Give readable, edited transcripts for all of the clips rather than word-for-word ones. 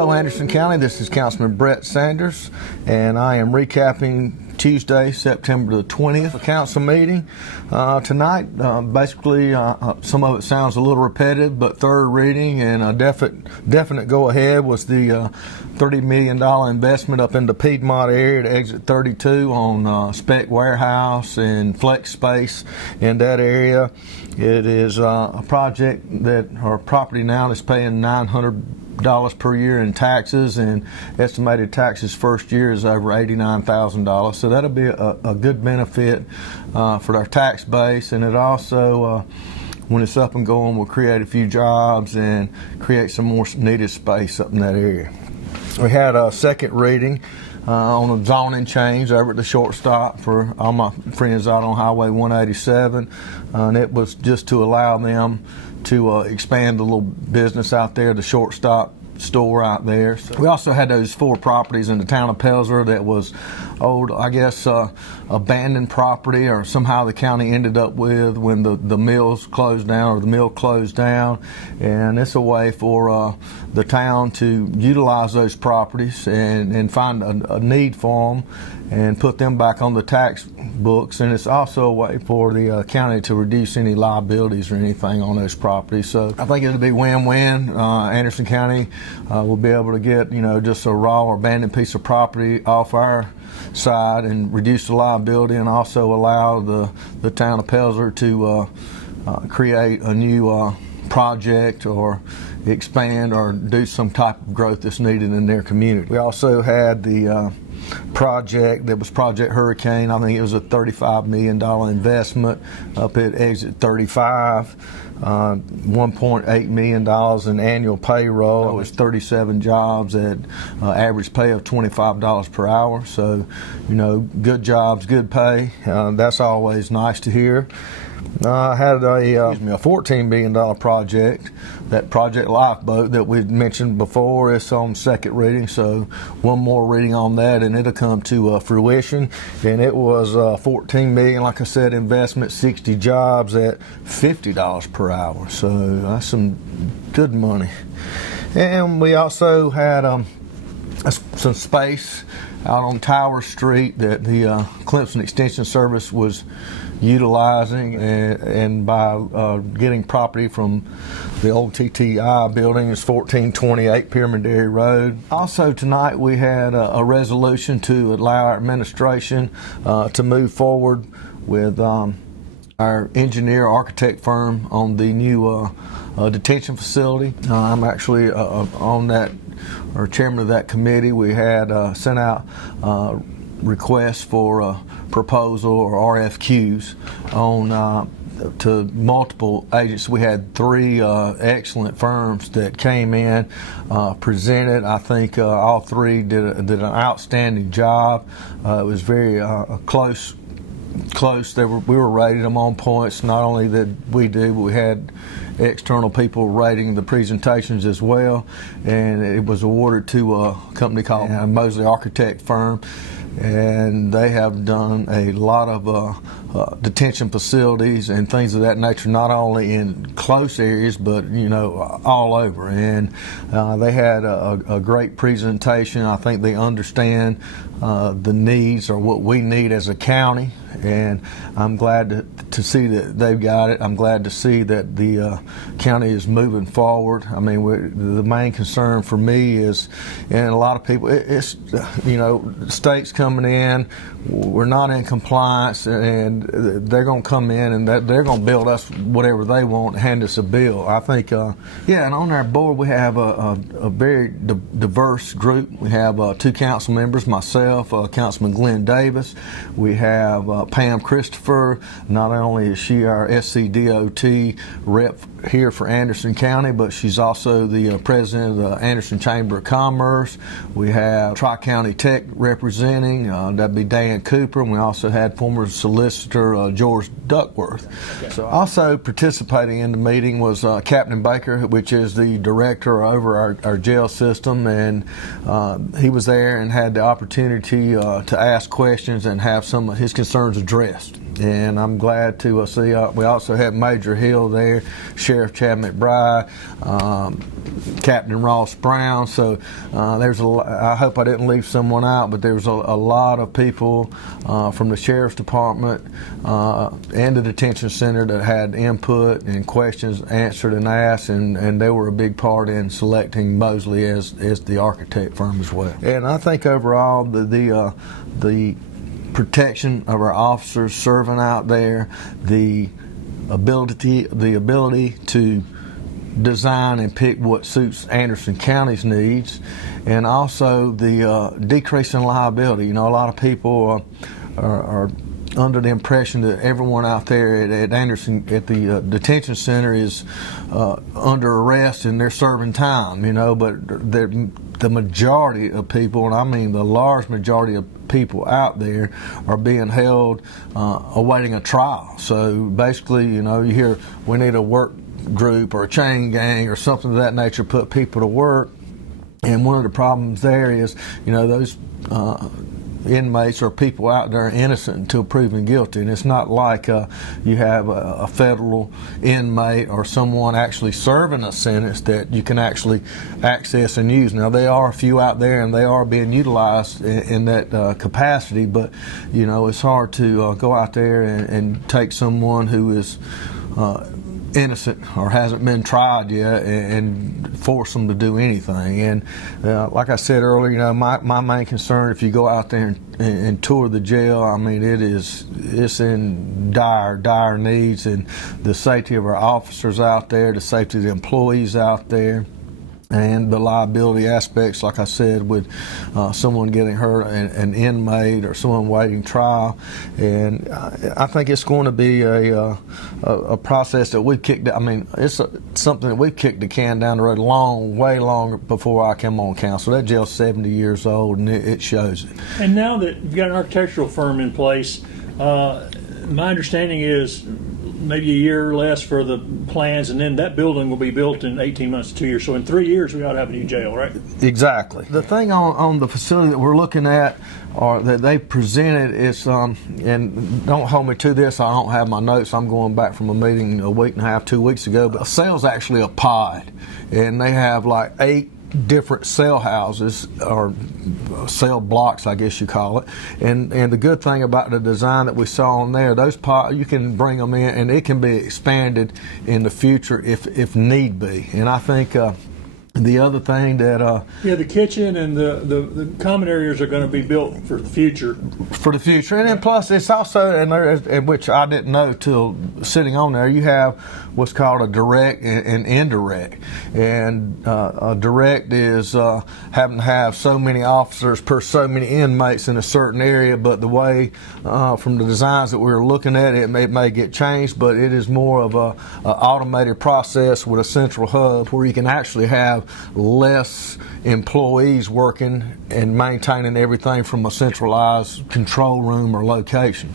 Hello, Anderson County. This is Councilman Brett Sanders, and I am recapping Tuesday, September the 20th, council meeting. Tonight, basically, some of it sounds a little repetitive, but third reading and a definite go-ahead was the $30 million investment up in the Piedmont area to exit 32 on spec warehouse and flex space in that area. It is a project that our property now is paying $900 per year in taxes, and estimated taxes first year is over $89,000. So that'll be a good benefit for our tax base, and it also, when it's up and going, will create a few jobs and create some more needed space up in that area. We had a second reading on a zoning change over at the shortstop for all my friends out on Highway 187, and it was just to allow them to expand the little business out there, the shortstop store out there. So we also had those 4 properties in the town of Pelzer that was old, I guess, abandoned property, or somehow the county ended up with when the mills closed down, or the mill closed down. And it's a way for the town to utilize those properties and find a need for them and put them back on the tax books. And it's also a way for the county to reduce any liabilities or anything on those properties. So I think it'll be win-win. Anderson County will be able to get, just a raw or abandoned piece of property off our side and reduce the liability, and also allow the town of Pelzer to create a new project or expand or do some type of growth that's needed in their community. We also had the project that was Project Hurricane. I think it was a $35 million investment up at exit 35. $1.8 million in annual payroll. It was 37 jobs at average pay of $25 per hour. So, good jobs, good pay. That's always nice to hear. I had a $14 million project, that Project Lifeboat that we mentioned before. It's on second reading, so one more reading on that and it'll come to fruition. And it was $14 million, like I said, investment, 60 jobs at $50 per hour. So that's some good money. And we also had some space out on Tower Street that the Clemson Extension Service was utilizing, and by getting property from the old TTI building, is 1428 Pyramid Dairy Road. Also tonight we had a resolution to allow our administration to move forward with our engineer architect firm on the new detention facility. I'm actually on that, or chairman of that committee. We had sent out requests for proposal or RFQs on to multiple agents. We had 3 excellent firms that came in, presented. I think all 3 did an outstanding job. It was very close. We were rating them on points. Not only that we do, but we had external people rating the presentations as well. And it was awarded to a company called Mosley Architect Firm. And they have done a lot of detention facilities and things of that nature, not only in close areas, but all over. And they had a great presentation. I think they understand the needs, or what we need as a county, and I'm glad to see that they've got it. I'm glad to see that the county is moving forward. I mean, the main concern for me is, and a lot of people, it's states coming in, we're not in compliance, and they're going to come in and they're going to build us whatever they want, hand us a bill. I think, and on our board we have a very diverse group. We have 2 council members, myself, Councilman Glenn Davis. We have Pam Christopher. Not only is she our SCDOT rep here for Anderson County, but she's also the president of the Anderson Chamber of Commerce. We have Tri-County Tech representing, that'd be Dan Cooper, and we also had former solicitor George Duckworth. Okay. So also participating in the meeting was Captain Baker, which is the director over our jail system, and he was there and had the opportunity to ask questions and have some of his concerns addressed. and I'm glad to see. We also have Major Hill there, Sheriff Chad McBride, Captain Ross Brown. So there's I hope I didn't leave someone out, but there's a lot of people from the Sheriff's Department and the detention center that had input and questions answered and asked, and they were a big part in selecting Mosley as the architect firm as well. And I think overall the protection of our officers serving out there, the ability to design and pick what suits Anderson County's needs, and also the decrease in liability. You know, a lot of people are under the impression that everyone out there at Anderson, at the detention center, is under arrest and they're serving time, you know, but the majority of people, and I mean the large majority of people out there, are being held awaiting a trial. So basically, you know, you hear we need a work group or a chain gang or something of that nature, put people to work. And one of the problems there is, you know, those inmates or people out there are innocent until proven guilty, and it's not like you have a federal inmate or someone actually serving a sentence that you can actually access and use. Now, there are a few out there, and they are being utilized in that capacity, but you know, it's hard to go out there and take someone who is innocent or hasn't been tried yet and force them to do anything. And like I said earlier, you know, my main concern, if you go out there and tour the jail, I mean, it's in dire needs, and the safety of our officers out there, the safety of the employees out there, and the liability aspects, like I said, with someone getting hurt, an inmate or someone waiting trial. And I think it's going to be a process that we've kicked. I mean, it's something that we've kicked the can down the road way long before I came on council. That jail's 70 years old, and it shows it. And now that you've got an architectural firm in place, my understanding is maybe a year or less for the plans, and then that building will be built in 18 months to 2 years. So in 3 years, we ought to have a new jail, right? Exactly. The thing on the facility that we're looking at, or that they presented, is, and don't hold me to this, I don't have my notes, I'm going back from a meeting a week and a half, 2 weeks ago, but a cell's actually a pod, and they have like 8 different cell houses, or cell blocks, I guess you call it. And the good thing about the design that we saw on there, those you can bring them in, and it can be expanded in the future if need be. And I think the other thing that yeah, the kitchen and the common areas are going to be built for the future. And then plus it's also, and which I didn't know till sitting on there, you have what's called a direct and indirect. And a direct is having to have so many officers per so many inmates in a certain area, but the way from the designs that we were looking at, it may get changed, but it is more of a automated process with a central hub where you can actually have less employees working and maintaining everything from a centralized control room or location.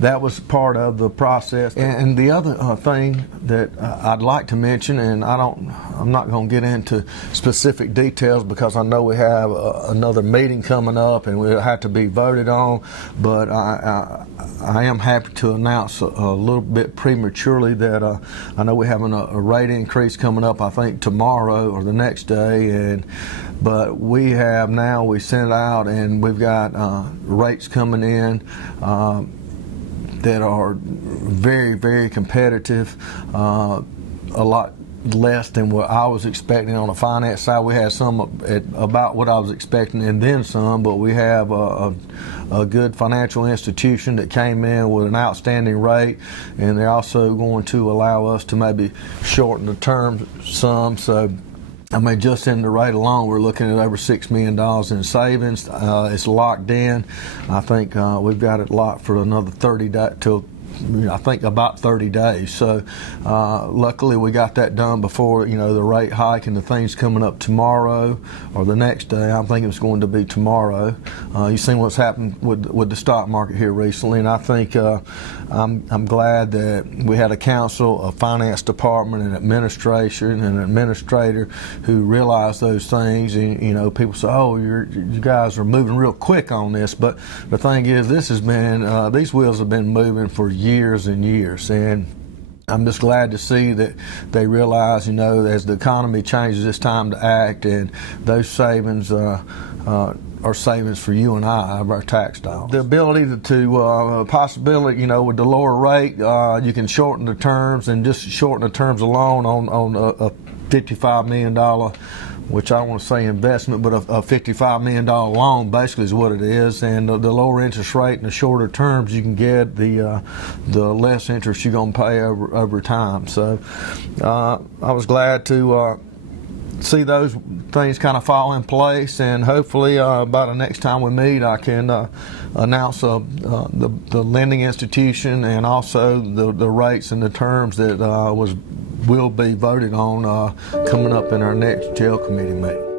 That was part of the process. And the other thing that I'd like to mention, and I'm not going to get into specific details because I know we have another meeting coming up and we'll have to be voted on, but I am happy to announce a little bit prematurely that I know we're having a rate increase coming up, I think tomorrow or the next day, but we sent it out, and we've got rates coming in that are very, very competitive, a lot less than what I was expecting on the finance side. We had some at about what I was expecting and then some, but we have a good financial institution that came in with an outstanding rate, and they're also going to allow us to maybe shorten the term some. So I mean, just in the rate alone, we're looking at over $6 million in savings. It's locked in. I think we've got it locked for another 30 till I think about 30 days. So luckily we got that done before the rate hike and the things coming up tomorrow or the next day. I think it's going to be tomorrow. You've seen what's happened with the stock market here recently, and I think I'm glad that we had a council, a finance department, and administration and an administrator who realized those things. And people say, "Oh, you guys are moving real quick on this," but the thing is, this has been these wheels have been moving for years and years, and I'm just glad to see that they realize, as the economy changes, it's time to act, and those savings are savings for you and I of our tax dollars. The ability to possibility, with the lower rate, you can shorten the terms, and just shorten the terms alone on a $55 million, which I don't want to say investment, but a $55 million loan basically is what it is. And the lower interest rate and the shorter terms you can get, the less interest you're going to pay over time. So I was glad to see those things kind of fall in place, and hopefully by the next time we meet I can announce the lending institution and also the rates and the terms that will be voted on coming up in our next jail committee meeting.